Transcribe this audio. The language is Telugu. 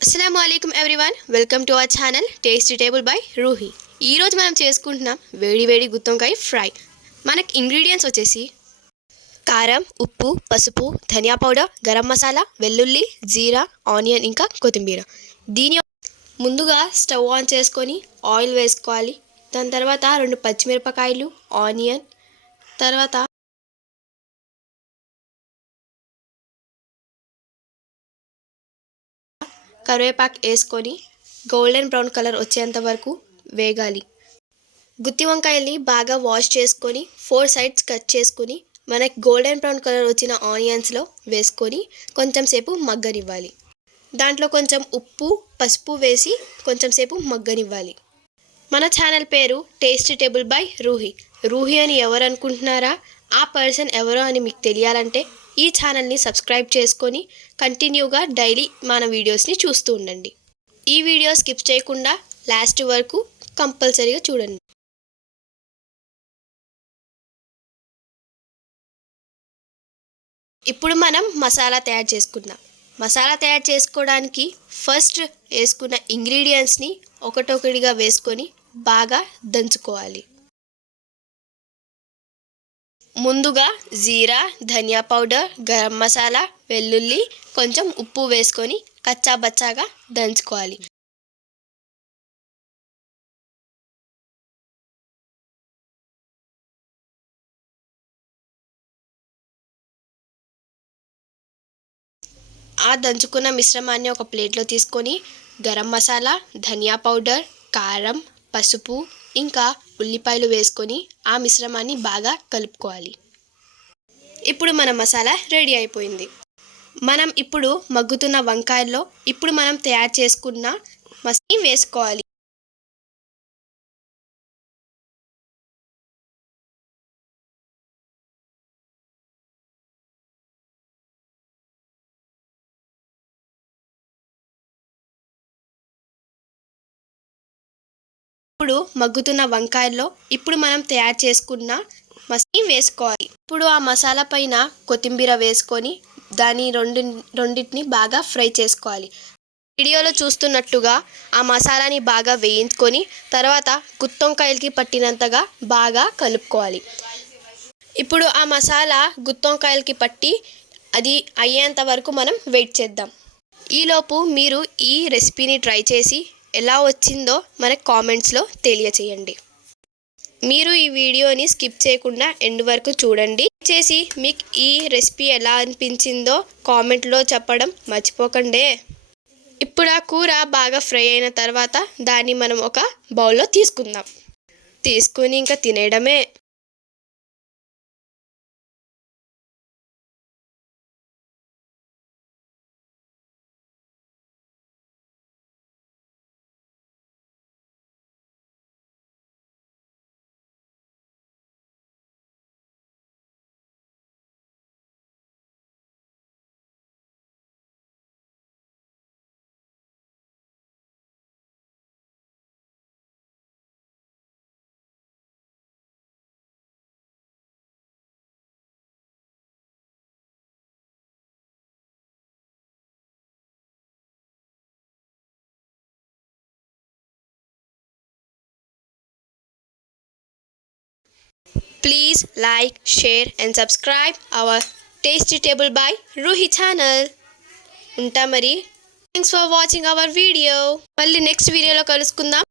అస్సలాముఅలైకుం everyone, welcome to our channel tasty table by Ruhi. ఈరోజు మనం చేసుకుంటున్నాం వేడి వేడి గుత్తొంకాయ ఫ్రై. మనకి ఇంగ్రీడియంట్స్ వచ్చేసి కారం, ఉప్పు, పసుపు, ధనియా పౌడర్, గరం మసాలా, వెల్లుల్లి, జీరా, ఆనియన్ ఇంకా కొత్తిమీర. దీని ముందుగా స్టవ్ ఆన్ చేసుకొని ఆయిల్ వేసుకోవాలి. దాని తర్వాత 2 పచ్చిమిరపకాయలు, ఆనియన్, తర్వాత కరివేపాకు వేసుకొని గోల్డెన్ బ్రౌన్ కలర్ వచ్చేంత వరకు వేగాలి. గుత్తి వంకాయల్ని బాగా వాష్ చేసుకొని 4 సైడ్స్ కట్ చేసుకొని మనకి గోల్డెన్ బ్రౌన్ కలర్ వచ్చిన ఆనియన్స్లో వేసుకొని కొంచెం సేపు మగ్గనివ్వాలి. దాంట్లో కొంచెం ఉప్పు, పసుపు వేసి కొంచెం సేపు మగ్గనివ్వాలి. మన ఛానల్ పేరు tasty table by Ruhi. Ruhi అని ఎవరు అనుకుంటున్నారా? ఆ పర్సన్ ఎవరో అని మీకు తెలియాలంటే ఈ ఛానల్ని సబ్స్క్రైబ్ చేసుకొని కంటిన్యూగా డైలీ మన వీడియోస్ని చూస్తూ ఉండండి. ఈ వీడియో స్కిప్ చేయకుండా లాస్ట్ వరకు కంపల్సరీగా చూడండి. ఇప్పుడు మనం మసాలా తయారు చేసుకుందాం. మసాలా తయారు చేసుకోవడానికి ఫస్ట్ వేసుకున్న ఇంగ్రీడియంట్స్ని ఒకటొకటిగా వేసుకొని బాగా దంచుకోవాలి. ముందుగా జీరా, ధనియా పౌడర్, గరం మసాలా, వెల్లుల్లి, కొంచెం ఉప్పు వేసుకొని కచ్చాబచ్చాగా దంచుకోవాలి. ఆ దంచుకున్న మిశ్రమాన్ని ఒక ప్లేట్లో తీసుకొని గరం మసాలా, ధనియా పౌడర్, కారం, పసుపు ఇంకా ఉల్లిపాయలు వేసుకొని ఆ మిశ్రమాన్ని బాగా కలుపుకోవాలి. ఇప్పుడు మన మసాలా రెడీ అయిపోయింది. మనం ఇప్పుడు మగ్గుతున్న వంకాయల్లో ఇప్పుడు మనం తయారు చేసుకున్న మసాలా వేసుకోవాలి. ఇప్పుడు మగ్గుతున్న వంకాయల్లో ఇప్పుడు మనం తయారు చేసుకున్న మసాలా వేసుకోవాలి. ఇప్పుడు ఆ మసాలా పైన కొత్తిమీర వేసుకొని దాని రెండింటిని బాగా ఫ్రై చేసుకోవాలి. వీడియోలో చూస్తున్నట్టుగా ఆ మసాలాని బాగా వేయించుకొని తర్వాత గుత్తొంకాయలకి పట్టినంతగా బాగా కలుపుకోవాలి. ఇప్పుడు ఆ మసాలా గుత్తొంకాయలకి పట్టి అది అయ్యేంత వరకు మనం వెయిట్ చేద్దాం. ఈలోపు మీరు ఈ రెసిపీని ట్రై చేసి ఎలా వచ్చిందో మనకు కామెంట్స్లో తెలియచేయండి. మీరు ఈ వీడియోని స్కిప్ చేయకుండా ఎండ్ వరకు చూడండి. చేసి మీకు ఈ రెసిపీ ఎలా అనిపించిందో కామెంట్లో చెప్పడం మర్చిపోకండి. ఇప్పుడు ఆ కూర బాగా ఫ్రై అయిన తర్వాత దాన్ని మనం ఒక బౌల్లో తీసుకుందాం. తీసుకుని ఇంకా తినేయడమే. Please like, share and subscribe our Tasty Table by Ruhi channel. ఉంటా మరి. Thanks for watching our video. మళ్ళీ నెక్స్ట్ వీడియోలో కలుసుకుందాం.